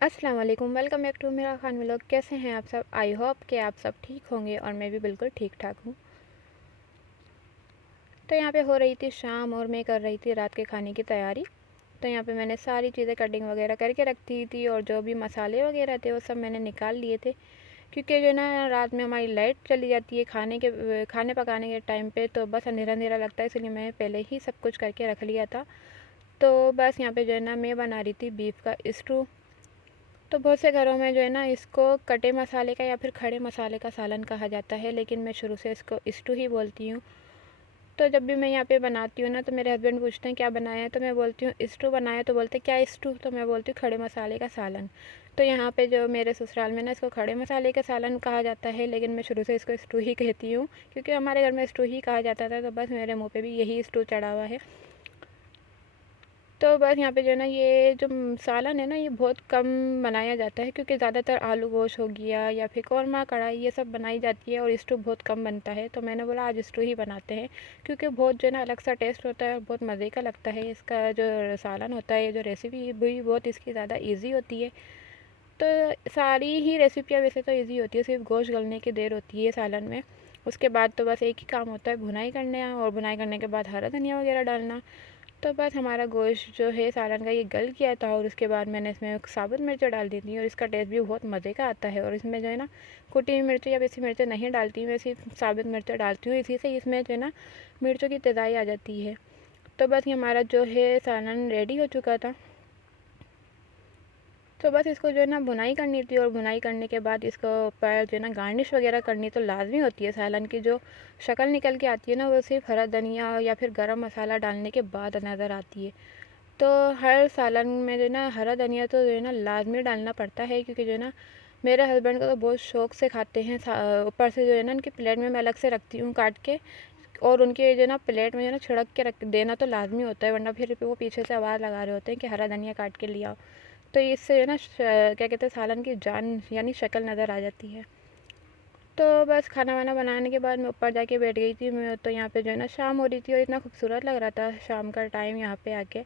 अस्सलाम वालेकुम, welcome back to मेरा खान व्लॉग। कैसे हैं आप सब? आई होप कि आप सब ठीक होंगे और मैं भी बिल्कुल ठीक ठाक हूँ। तो यहाँ पे हो रही थी शाम और मैं कर रही थी रात के खाने की तैयारी। तो यहाँ पे मैंने सारी चीज़ें कटिंग वगैरह करके रखी थी और जो भी मसाले वगैरह थे वो सब मैंने निकाल लिए थे, क्योंकि जो ना रात में हमारी लाइट चली जाती है खाने पकाने के टाइम पे, तो बस अंधेरा अंधेरा लगता है, इसलिए मैंने पहले ही सब कुछ करके रख लिया था। तो बस यहाँ पे जो है ना मैं बना रही थी बीफ का स्टू। तो बहुत से घरों में जो है ना इसको कटे मसाले का या फिर खड़े मसाले का सालन कहा जाता है, लेकिन मैं शुरू से इसको स्टू ही बोलती हूँ। तो जब भी मैं यहाँ पे बनाती हूँ ना तो मेरे हस्बैंड पूछते हैं क्या बनाया है, तो मैं बोलती हूँ स्टू बनाया, तो बोलते हैं क्या स्टू, तो मैं बोलती हूँ खड़े मसाले का सालन। तो यहाँ पे जो मेरे ससुराल में ना इसको खड़े मसाले का सालन कहा जाता है, लेकिन मैं शुरू से इसको स्टू ही कहती हूँ, क्योंकि हमारे घर में स्टू ही कहा जाता था, तो बस मेरे मुँह पे भी यही स्टू चढ़ा हुआ है। तो बस यहाँ पे जो है ना ये जो सालन है ना ये बहुत कम बनाया जाता है, क्योंकि ज़्यादातर आलू गोश्त हो गया या फिर कौरमा कढ़ाई ये सब बनाई जाती है और स्टू बहुत कम बनता है। तो मैंने बोला आज स्टू ही बनाते हैं, क्योंकि बहुत जो है ना अलग सा टेस्ट होता है और बहुत मज़े का लगता है। इसका जो सालन होता है, जो रेसिपी भी बहुत इसकी ज़्यादा ईजी होती है। तो सारी ही रेसिपियाँ वैसे तो ईजी होती है, सिर्फ गोश्त गलने की देर होती है सालन में। उसके बाद तो बस एक ही काम होता है भुनाई करना, और भुनाई करने के बाद हरा धनिया वगैरह डालना। तो बस हमारा गोश्त जो है सालन का ये गल गया था, और उसके बाद मैंने इसमें साबुत मिर्च डाल दी थी और इसका टेस्ट भी बहुत मज़े का आता है। और इसमें जो है ना कुटी हुई मिर्च या वैसी मिर्च नहीं डालती, मैं सिर्फ साबुत मिर्च डालती हूँ, इसी से इसमें जो है ना मिर्चों की तेज़ाई आ जाती है। तो बस ये हमारा जो है सालन रेडी हो चुका था। तो बस इसको जो है ना भुनाई करनी थी, और भुनाई करने के बाद इसको ऊपर जो है ना गार्निश वगैरह करनी तो लाजमी होती है। सालन की जो शक्ल निकल के आती है ना वो सिर्फ हरा धनिया या फिर गरम मसाला डालने के बाद नज़र आती है। तो हर सालन में जो है ना हरा धनिया तो जो है ना लाजमी डालना पड़ता है, क्योंकि जो है ना मेरे हस्बैंड को तो बहुत शौक से खाते हैं। ऊपर से जो है ना उनकी प्लेट में मैं अलग से रखती हूँ काट के, और उनके जो है ना प्लेट में जो है ना छिड़क के रख देना तो लाजमी होता है, वरना फिर वो पीछे से आवाज़ लगा रहे होते हैं कि हरा धनिया काट के लिया। तो इससे ना क्या कहते हैं सालन की जान यानी शक्ल नज़र आ जाती है। तो बस खाना वाना बनाने के बाद मैं ऊपर जाके बैठ गई थी। मैं तो यहाँ पे जो है ना शाम हो रही थी और इतना खूबसूरत लग रहा था शाम का टाइम यहाँ पे आके।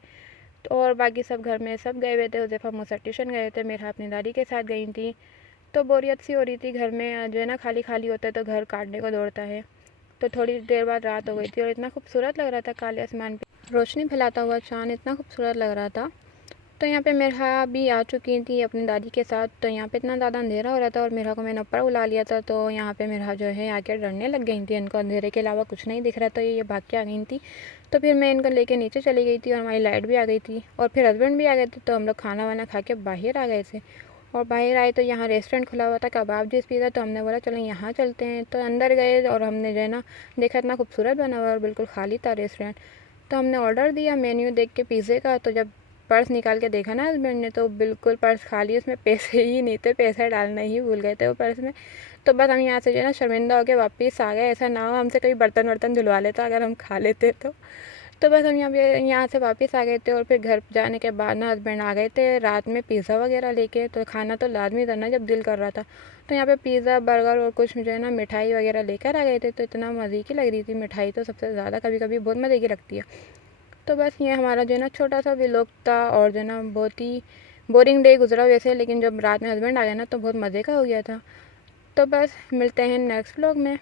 तो और बाकी सब घर में सब गए हुए थे, हुज़ैफ़ा मूसा ट्यूशन गए थे, मेरा अपनी दादी के साथ गई थी। तो बोरियत सी हो रही थी घर में, जो है ना खाली खाली होता है तो घर काटने को दौड़ता है। तो थोड़ी देर बाद रात हो गई थी और इतना खूबसूरत लग रहा था, काले आसमान पे रोशनी फैलाता हुआ चाँद इतना खूबसूरत लग रहा था। तो यहाँ पे मेरा भी आ चुकी थी अपनी दादी के साथ। तो यहाँ पे इतना ज़्यादा अंधेरा हो रहा था और मेरा को मैंने ऊपर बुला लिया था, तो यहाँ पे मेरा जो है आके डरने लग गई थी, इनको अंधेरे के अलावा कुछ नहीं दिख रहा, तो ये भाग के आ गई थी। तो फिर मैं इनको लेके नीचे चली गई थी और हमारी लाइट भी आ गई थी और फिर हस्बैंड भी आ गए थे। तो हम लोग खाना वाना खा के बाहर आ गए थे, और बाहर आए तो यहाँ रेस्टोरेंट खुला हुआ था कबाब जूस पिज़्ज़ा, तो हमने बोला चलो यहाँ चलते हैं। तो अंदर गए और हमने जो है ना देखा इतना खूबसूरत बना हुआ और बिल्कुल खाली था रेस्टोरेंट। तो हमने ऑर्डर दिया मेन्यू देख के पिज़्ज़े का। तो जब पर्स निकाल के देखा ना हस्बैंड ने, तो बिल्कुल पर्स खाली, उसमें पैसे ही नहीं थे, पैसे डालना ही भूल गए थे वो पर्स में। तो बस हम यहाँ से जो है ना शर्मिंदा होकर वापस आ गए। ऐसा ना हो हमसे कोई बर्तन वर्तन धुलवा लेता अगर हम खा लेते तो बस हम यहाँ से वापस आ गए थे। और फिर घर जाने के बाद ना हस्बैंड आ गए थे रात में पिज़्ज़ा वगैरह लेके। तो खाना तो लाजमी था ना जब दिल कर रहा था, तो यहाँ पे पिज़्ज़ा बर्गर और कुछ जो है ना मिठाई वगैरह लेकर आ गए थे। तो इतना मज़े की लग रही थी मिठाई, तो सबसे ज़्यादा कभी कभी बहुत मज़े की लगती है। तो बस ये हमारा जो है ना छोटा सा व्लॉग था, और जो है ना बहुत ही बोरिंग डे गुजरा वैसे, लेकिन जब रात में हस्बैंड आ गया ना तो बहुत मज़े का हो गया था। तो बस मिलते हैं नेक्स्ट व्लॉग में।